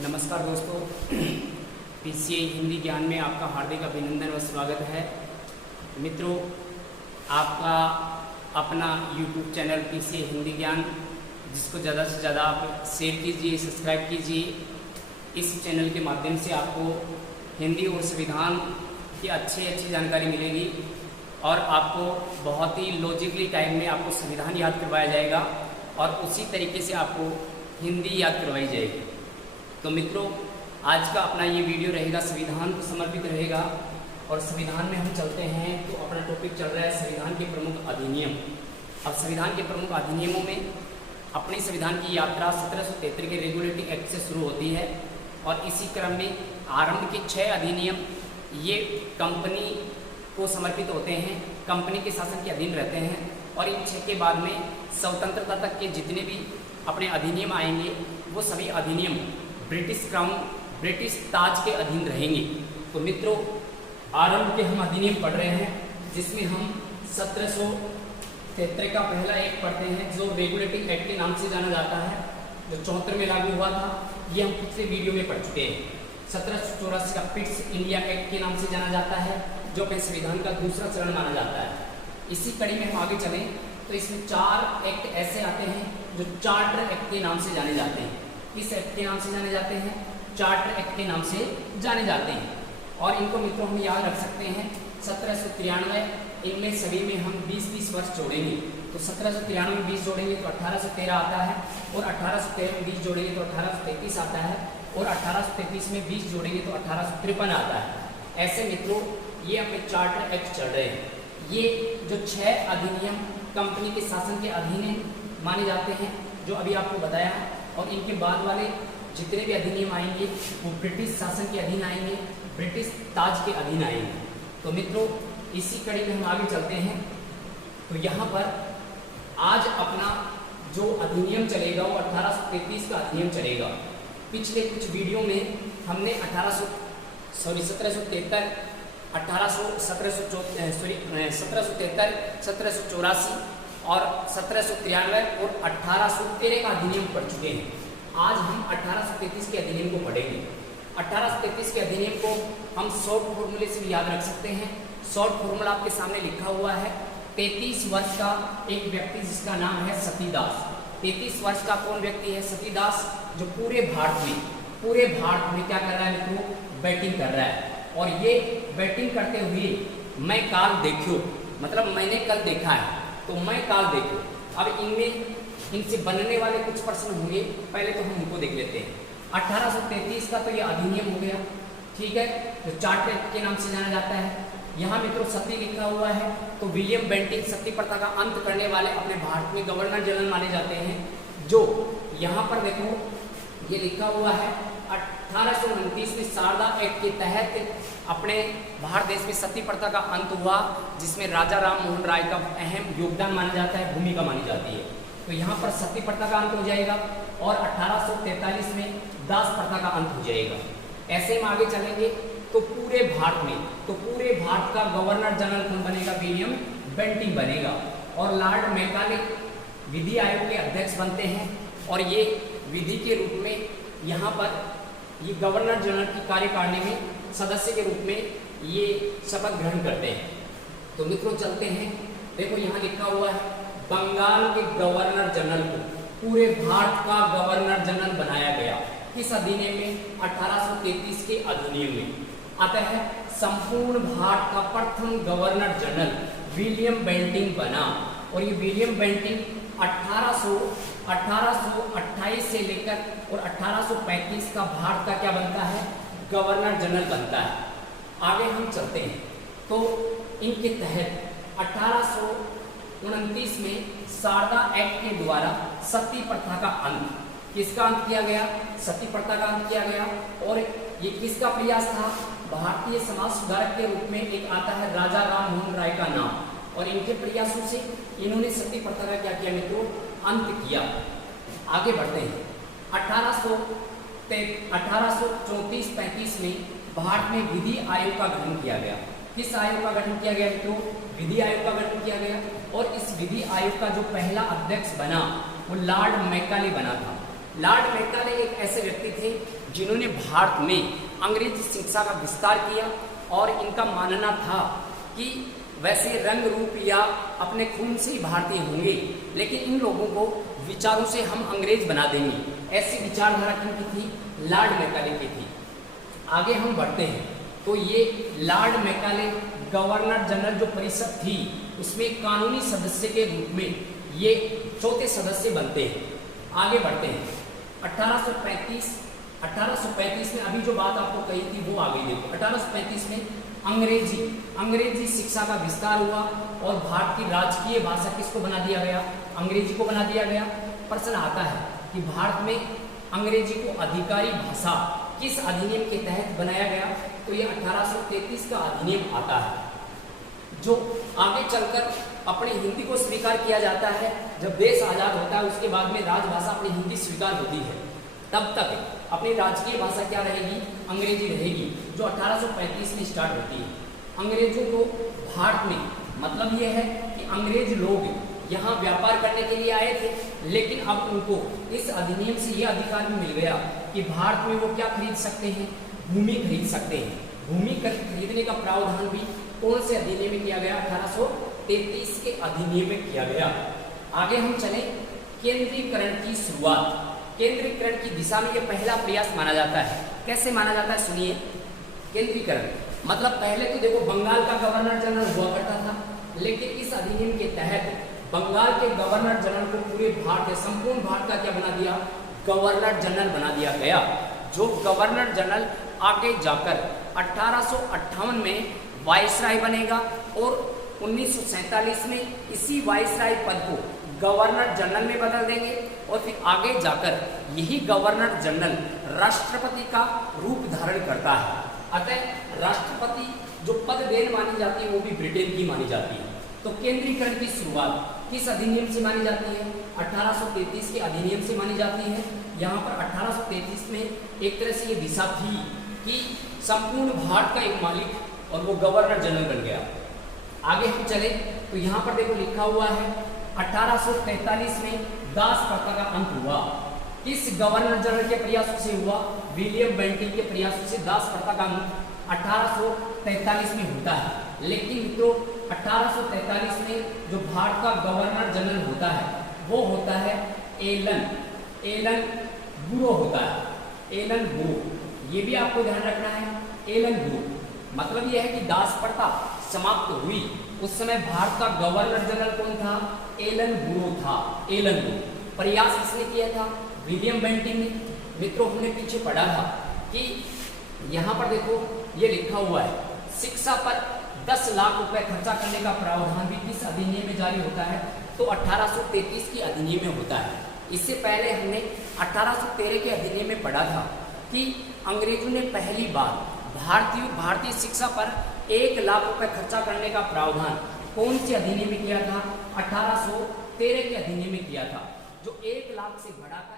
नमस्कार दोस्तों, पीसीए हिंदी ज्ञान में आपका हार्दिक अभिनंदन व स्वागत है। मित्रों, आपका अपना यूट्यूब चैनल पीसीए हिंदी ज्ञान, जिसको ज़्यादा से ज़्यादा आप शेयर कीजिए, सब्सक्राइब कीजिए। इस चैनल के माध्यम से आपको हिंदी और संविधान की अच्छी जानकारी मिलेगी और आपको बहुत ही लॉजिकली टाइम में आपको संविधान याद करवाया जाएगा और उसी तरीके से आपको हिंदी याद करवाई जाएगी। तो मित्रों, आज का अपना ये वीडियो रहेगा संविधान को समर्पित रहेगा और संविधान में हम चलते हैं तो अपना टॉपिक चल रहा है संविधान के प्रमुख अधिनियम। अब संविधान के प्रमुख अधिनियमों में अपने संविधान की यात्रा 1773 के रेगुलेटिंग एक्ट से शुरू होती है और इसी क्रम में आरंभ के 6 अधिनियम ये कंपनी को समर्पित होते हैं, कंपनी के शासन के अधीन रहते हैं और इन 6 के बाद में स्वतंत्रता तक के जितने भी अपने अधिनियम आएंगे वो सभी अधिनियम ब्रिटिश क्राउन, ब्रिटिश ताज के अधीन रहेंगे। तो मित्रों, आरंभ के हम अधिनियम पढ़ रहे हैं जिसमें हम 1773 का पहला एक्ट पढ़ते हैं जो रेगुलेटिंग एक्ट के नाम से जाना जाता है, जो 74 में लागू हुआ था। ये हम पिछले वीडियो में पढ़ चुके हैं। 1784 का पिट्स इंडिया एक्ट के नाम से जाना जाता है, जो अपने संविधान का दूसरा चरण माना जाता है। इसी कड़ी में हम आगे चलें तो इसमें 4 एक्ट ऐसे आते हैं जो चार्टर एक्ट के नाम से जाने जाते हैं। किस एक्ट के नाम से जाने जाते हैं? चार्टर एक्ट के नाम से जाने जाते हैं और इनको मित्रों हम याद रख सकते हैं। 1793, इनमें सभी में हम 20-20 वर्ष जोड़ेंगे तो 1793 में 20 जोड़ेंगे तो 1813 आता है और 1813 में 20 जोड़ेंगे तो 1833 आता है और 1833 में 20 जोड़ेंगे तो 1853 आता है। ऐसे मित्रों, ये अपने चार्टर एक्ट चल रहे हैं। ये जो 6 अधिनियम कंपनी के शासन के अधीन माने जाते हैं, जो अभी आपको बताया, और इनके बाद वाले जितने भी अधिनियम आएंगे वो ब्रिटिश शासन के अधीन आएंगे, ब्रिटिश ताज के अधीन आएंगे। तो मित्रों, इसी कड़ी में हम आगे चलते हैं। तो यहाँ पर आज अपना जो अधिनियम चलेगा वो 1833 का अधिनियम चलेगा। पिछले कुछ वीडियो में हमने 1773, 1784 और 1793 और 1813 का अधिनियम पढ़ चुके हैं। आज हम 1833 के अधिनियम को पढ़ेंगे। 1833 के अधिनियम को हम शॉर्ट फॉर्मूले से भी याद रख सकते हैं। शॉर्ट फॉर्मूला आपके सामने लिखा हुआ है। 33 वर्ष का एक व्यक्ति जिसका नाम है सतीदास। 33 वर्ष का कौन व्यक्ति है? सतीदास, जो पूरे भारत में क्या कर रहा है मित्रों? बैटिंग कर रहा है। और ये बैटिंग करते हुए मैं काल देखो, मतलब मैंने कल देखा है तो मैं काल देखो। अब इनसे बनने वाले कुछ प्रश्न होंगे, पहले तो हम उनको देख लेते हैं। 1833 का तो ये अधिनियम हो गया, ठीक है, जो चार्टर एक्ट के नाम से जाना जाता है। यहाँ मित्रों सती लिखा हुआ है तो विलियम बेंटिंग सती प्रथा का अंत करने वाले अपने भारत में गवर्नर जनरल माने जाते हैं। जो यहाँ पर देखो ये लिखा हुआ है 1829 में शारदा एक्ट के तहत अपने भारत देश में सती प्रथा का अंत हुआ, जिसमें राजा राम मोहन राय का अहम योगदान माना जाता है, भूमिका मानी जाती है। तो यहाँ पर सती प्रथा का अंत हो जाएगा और 1843 में दास प्रथा का अंत हो जाएगा। ऐसे में आगे चलेंगे तो पूरे भारत का गवर्नर जनरल कौन बनेगा? विलियम बेंटिंग बनेगा और लॉर्ड मैकाले विधि आयोग के अध्यक्ष बनते हैं और ये विधि के रूप में यहाँ पर ये गवर्नर जनरल की कार्यकारिणी में सदस्य के रूप में ये शपथ ग्रहण करते हैं। तो मित्रों चलते हैं, देखो यहाँ लिखा हुआ है बंगाल के गवर्नर जनरल को पूरे भारत का गवर्नर जनरल बनाया गया। किस अधिनियम में? 1833 के अधिनियम में। अतः संपूर्ण भारत का प्रथम गवर्नर जनरल विलियम बेंटिंग बना और ये विलियम बेंटिंग 1828 से लेकर और 1835 का भारत का क्या बनता है? गवर्नर जनरल बनता है। आगे हम चलते हैं तो इनके तहत 1829 में शारदा एक्ट के द्वारा सती प्रथा का अंत, किसका अंत किया गया? सती प्रथा का अंत किया गया। और ये किसका प्रयास था? भारतीय समाज सुधारक के रूप में एक आता है राजा राम मोहन राय का नाम, और इनके प्रयासों से इन्होंने सती प्रथा का क्या किया मित्रों? अंत किया। आगे बढ़ते हैं। 1834-35 में भारत में विधि आयोग का गठन किया गया। किस आयोग का गठन किया गया मित्रों? विधि आयोग का गठन किया गया और इस विधि आयोग का जो पहला अध्यक्ष बना वो लॉर्ड मैकाले बना था। लॉर्ड मैकाले एक ऐसे व्यक्ति थे जिन्होंने भारत में अंग्रेजी शिक्षा का विस्तार किया और इनका मानना था कि वैसे रंग रूप या अपने खून से ही भारतीय होंगे, लेकिन इन लोगों को विचारों से हम अंग्रेज बना देंगे। ऐसी विचारधारा किनकी थी? लॉर्ड मैकाले की थी। आगे हम बढ़ते हैं तो ये लॉर्ड मैकाले गवर्नर जनरल जो परिषद थी उसमें कानूनी सदस्य के रूप में ये चौथे सदस्य बनते हैं। आगे बढ़ते हैं 1835 में अभी जो बात आपको कही थी वो आ गई। देखो 1835 में अंग्रेजी शिक्षा का विस्तार हुआ और भारत की राजकीय भाषा किसको बना दिया गया? अंग्रेजी को बना दिया गया। प्रश्न आता है कि भारत में अंग्रेजी को अधिकारी भाषा किस अधिनियम के तहत बनाया गया? तो ये 1833 का अधिनियम आता है, जो आगे चलकर अपनी हिंदी को स्वीकार किया जाता है। जब देश आजाद होता है उसके बाद में राजभाषा अपनी हिंदी स्वीकार होती है, तब तक अपनी राजकीय भाषा क्या रहेगी? अंग्रेजी रहेगी, जो 1835 में स्टार्ट होती है। अंग्रेजों को भारत में मतलब ये है कि अंग्रेज लोग यहाँ व्यापार करने के लिए आए थे, लेकिन अब उनको इस अधिनियम से ये अधिकार भी मिल गया कि भारत में वो क्या खरीद सकते हैं? भूमि खरीद सकते हैं। भूमि खरीदने का प्रावधान भी कौन से अधिनियम में किया गया? 1833 के अधिनियम में किया गया। आगे हम चले केंद्रीकरण की शुरुआत। केंद्रीकरण की दिशा में ये पहला प्रयास माना जाता है। कैसे माना जाता है? सुनिए। केंद्रीकरण मतलब पहले तो देखो बंगाल का गवर्नर जनरल हुआ करता था, लेकिन इस अधिनियम के तहत बंगाल के गवर्नर जनरल को पूरे भारत संपूर्ण भारत का क्या बना दिया? गवर्नर जनरल बना दिया गया। जो गवर्नर जनरल आगे जाकर 1858 में वायसराय बनेगा और 1947 में इसी वायसराय पद को गवर्नर जनरल में बदल देंगे और फिर आगे जाकर यही गवर्नर जनरल राष्ट्रपति का रूप धारण करता है। अतः राष्ट्रपति जो पद देन मानी जाती है वो भी ब्रिटेन की मानी जाती है। तो केंद्रीकरण की शुरुआत किस अधिनियम से मानी जाती है? 1833 के अधिनियम से मानी जाती है। यहाँ पर 1833 में एक तरह से ये दिशा थी कि संपूर्ण भारत का एक मालिक और वो गवर्नर जनरल बन गया। आगे हम चले तो यहाँ पर देखो लिखा हुआ है 1843 में दास प्रथा का अंत हुआ। किस गवर्नर जनरल के प्रयासों से हुआ? विलियम बेंटिंक के प्रयासों से दास प्रथा का अंत 1843 में होता है। लेकिन मित्रों 1843 में जो भारत का गवर्नर जनरल होता है वो होता है एलन बुरो होता है। एलन बुरो, ये भी आपको ध्यान रखना है। एलन बुरो मतलब यह है कि दास प्रथा समाप्त हुई उस समय भारत का गवर्नर जनरल कौन था? एलन बुरो था। एलन बुरो प्रयास किसने किया था? विलियम बेंटिंक ने। मित्रों हमने पीछे पढ़ा था कि यहाँ पर देखो ये लिखा हुआ है शिक्षा पर 10 लाख रुपए खर्चा करने का प्रावधान भी किस अधिनियम में जारी होता है? तो 1833 के अधिनियम में होता है। इससे पहले हमने 1813 के अधिनियम में पढ़ा था कि अंग्रेजों ने पहली बार भारतीय शिक्षा पर 1 लाख रुपए खर्चा करने का प्रावधान कौन से अधिनियम में किया था? 1813 के अधिनियम में किया था, जो 1 लाख से बढ़ाकर